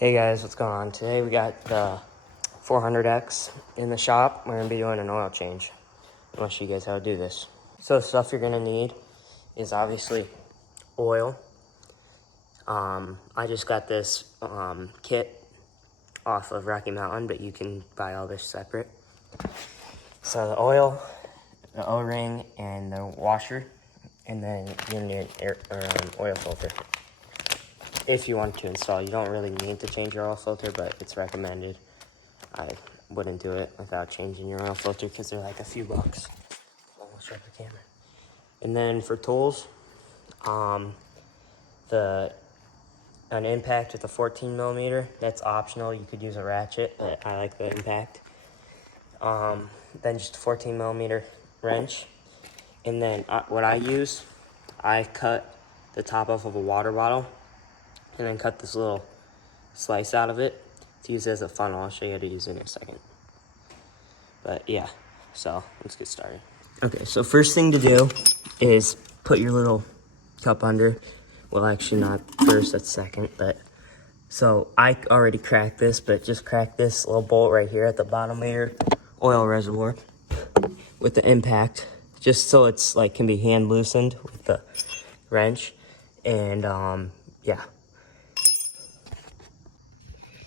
Hey guys, what's going on? Today we got the 400X in the shop. We're gonna be doing an oil change. I'm gonna show you guys how to do this. So the stuff you're gonna need is obviously oil. I just got this kit off of Rocky Mountain, but you can buy all this separate. So the oil, the O-ring, and the washer, and then you're gonna need an oil filter. If you want to install, you don't really need to change your oil filter, but it's recommended. I wouldn't do it without changing your oil filter because they're like a few bucks. I'll show the camera. And then for tools, an impact with a 14 millimeter, that's optional. You could use a ratchet, but I like the impact. Then just a 14 millimeter wrench. And then what I use, I cut the top off of a water bottle and then cut this little slice out of it to use as a funnel. I'll show you how to use it in a second. But yeah, so let's get started. Okay, so first thing to do is put your little cup under. Well, actually not first, that's second, but so I already cracked this, but just crack this little bolt right here at the bottom of your oil reservoir with the impact, just so it's like can be hand loosened with the wrench. And yeah.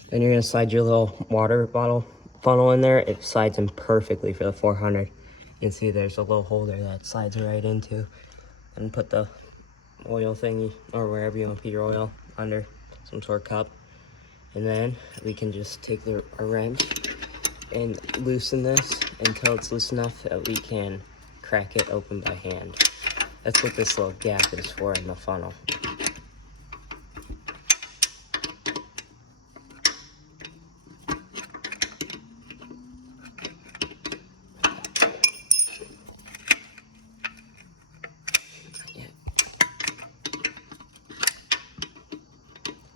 Then you're gonna slide your little water bottle funnel in there. It slides in perfectly for the 400. You can see there's a little hole there that slides right into. And put the oil thingy, or wherever you want to put your oil, under some sort of cup. And then we can just take a wrench and loosen this until it's loose enough that we can crack it open by hand. That's what this little gap is for in the funnel.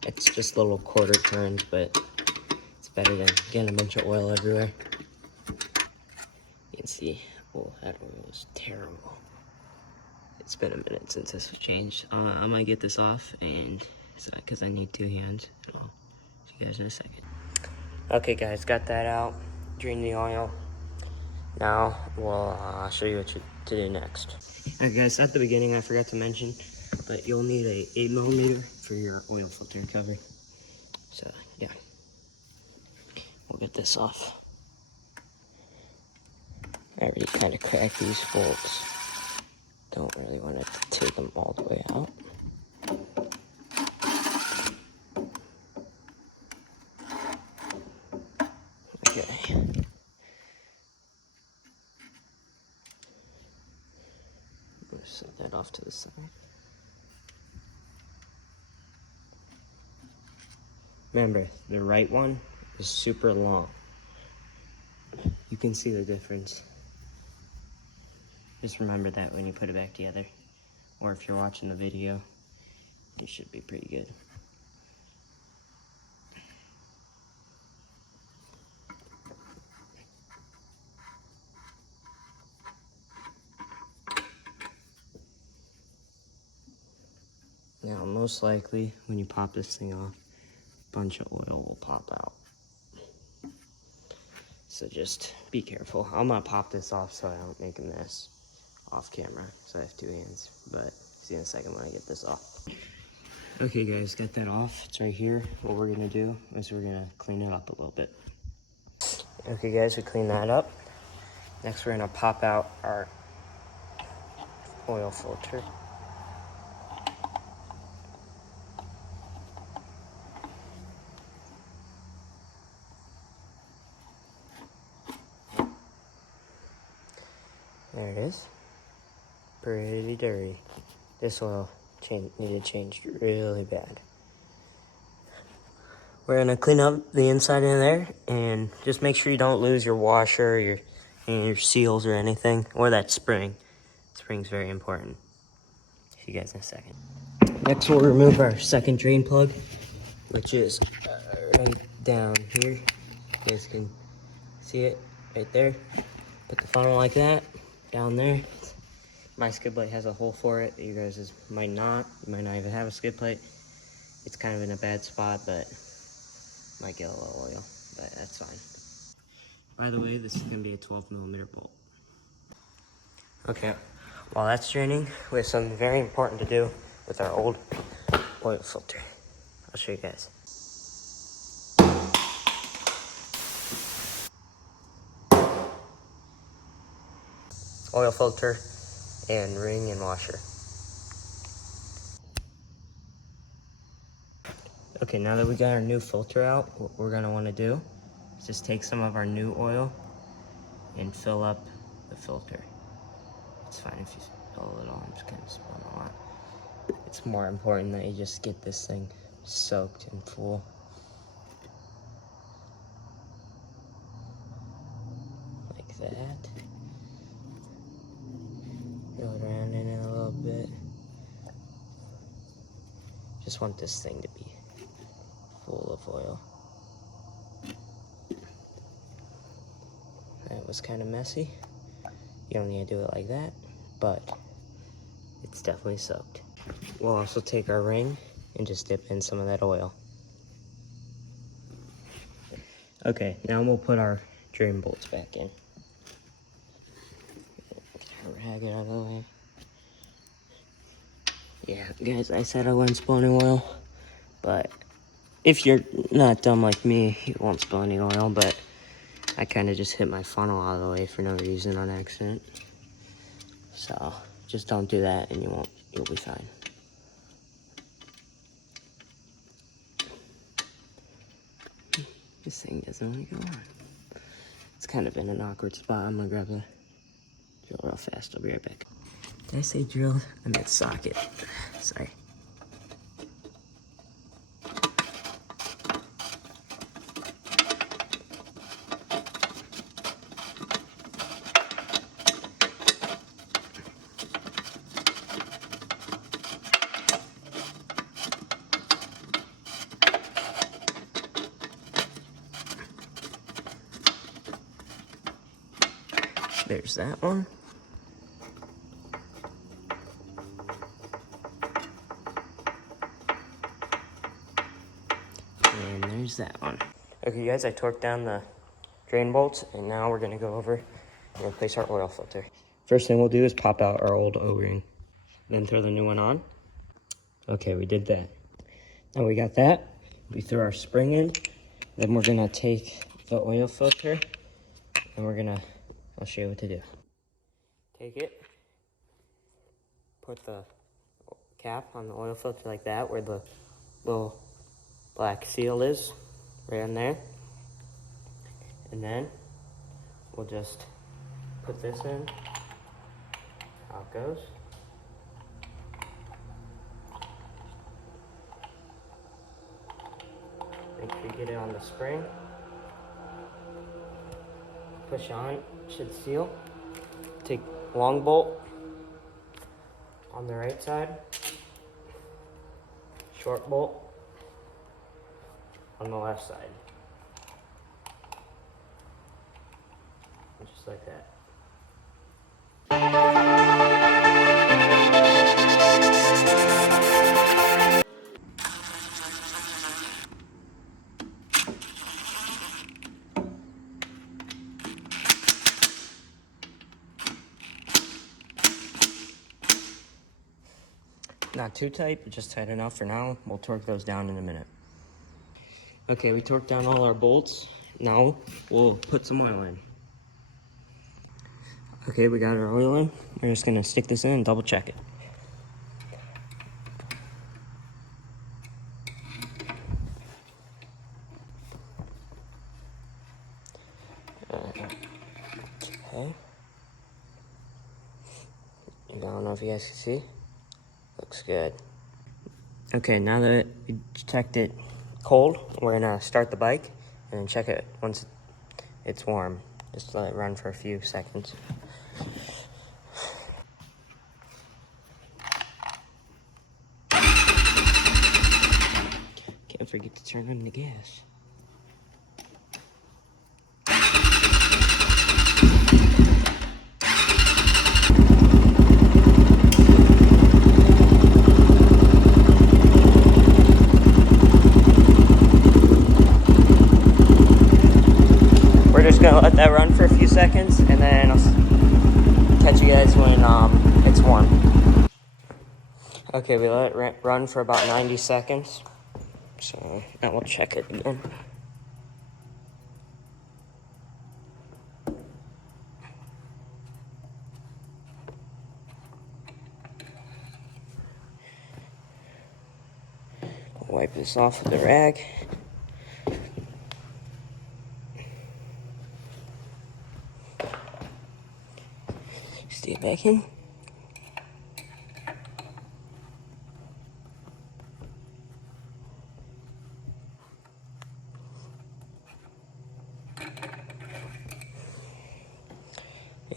It's just little quarter turns, but it's better than getting a bunch of oil everywhere. You can see, oh, that oil is terrible. It's been a minute since this was changed. I'm gonna get this off, and because I need two hands. And I'll see you guys in a second. Okay, guys, got that out. Drain the oil. Now we'll show you what to do next. Alright, guys, at the beginning I forgot to mention, but you'll need a 8 millimeter for your oil filter cover. So yeah, we'll get this off. I already kind of cracked these bolts. Don't really want to take them all the way out. Okay. We'll set that off to the side. Remember, the right one is super long. You can see the difference. Just remember that when you put it back together. Or if you're watching the video, it should be pretty good. Now, most likely, when you pop this thing off, a bunch of oil will pop out. So just be careful. I'm gonna pop this off so I don't make a mess off camera, so I have two hands, but see you in a second when I get this off. Okay guys, got that off. It's right here. What we're gonna do is we're gonna clean it up a little bit. Okay guys, we clean that up. Next we're gonna pop out our oil filter. There it is. Pretty dirty. This oil needed changed really bad. We're gonna clean up the inside in there and just make sure you don't lose your washer, your seals or anything, or that spring. Spring's very important. See you guys in a second. Next we'll remove our second drain plug, which is right down here. You guys can see it right there. Put the funnel like that, down there. My skid plate has a hole for it. You guys might not. You might not even have a skid plate. It's kind of in a bad spot, but Might get a little oil, but that's fine. By the way, this is gonna be a 12mm bolt. Okay, while that's draining, we have something very important to do with our old oil filter. I'll show you guys. Oil filter and ring and washer. Okay, now that we got our new filter out, what we're gonna wanna do is just take some of our new oil and fill up the filter. It's fine if you spill a little, I'm just kind of spilling a lot. It's more important that you just get this thing soaked and full. Like that. Go around in it a little bit. Just want this thing to be full of oil. That was kind of messy. You don't need to do it like that, but it's definitely soaked. We'll also take our ring and just dip in some of that oil. Okay, now we'll put our drain bolts back in. Rag it out of the way. Yeah, guys, I said I wasn't spilling any oil, but if you're not dumb like me, you won't spill any oil, but I kind of just hit my funnel out of the way for no reason on accident. So just don't do that and you'll be fine. This thing doesn't want to go on. It's kind of in an awkward spot. I'm gonna grab the drill real fast. I'll be right back. Did I say drill? I meant socket. Sorry. There's that one. And there's that one. Okay, guys, I torqued down the drain bolts, and now we're gonna go over and replace our oil filter. First thing we'll do is pop out our old O-ring, then throw the new one on. Okay, we did that. Now we got that. We threw our spring in. Then we're gonna take the oil filter, and I'll show you what to do. Take it, put the cap on the oil filter like that, where the little black seal is, right on there. And then we'll just put this in, how it goes. Make sure you get it on the spring. Push on, should seal. Take long bolt on the right side, short bolt on the left side. Just like that. Not too tight, but just tight enough for now. We'll torque those down in a minute. Okay, we torqued down all our bolts. Now we'll put some oil in. Okay, we got our oil in. We're just gonna stick this in and double check it. Okay. I don't know if you guys can see. Looks good. Okay, now that we checked it cold, we're gonna start the bike and then check it once it's warm. Just let it run for a few seconds. Can't forget to turn on the gas. let that run for a few seconds, and then I'll catch you guys when it's warm. Okay, we let it run for about 90 seconds. So now we'll check it again. Wipe this off with the rag. Stick it back in.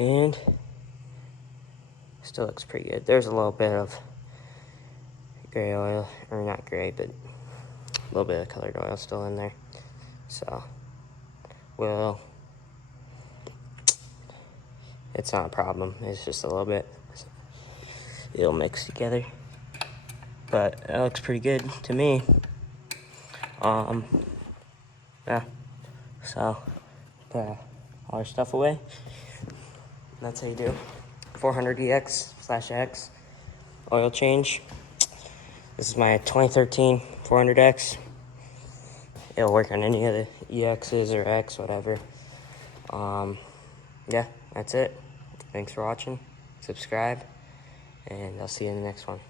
And still looks pretty good. There's a little bit of gray oil, or not gray, but a little bit of colored oil still in there. So, well, it's not a problem. It's just a little bit. It'll mix together. But that looks pretty good to me. Yeah. So, put all our stuff away. That's how you do 400EX/X oil change. This is my 2013 400X. It'll work on any of the EXs or X, whatever. Yeah, that's it. Thanks for watching. Subscribe, and I'll see you in the next one.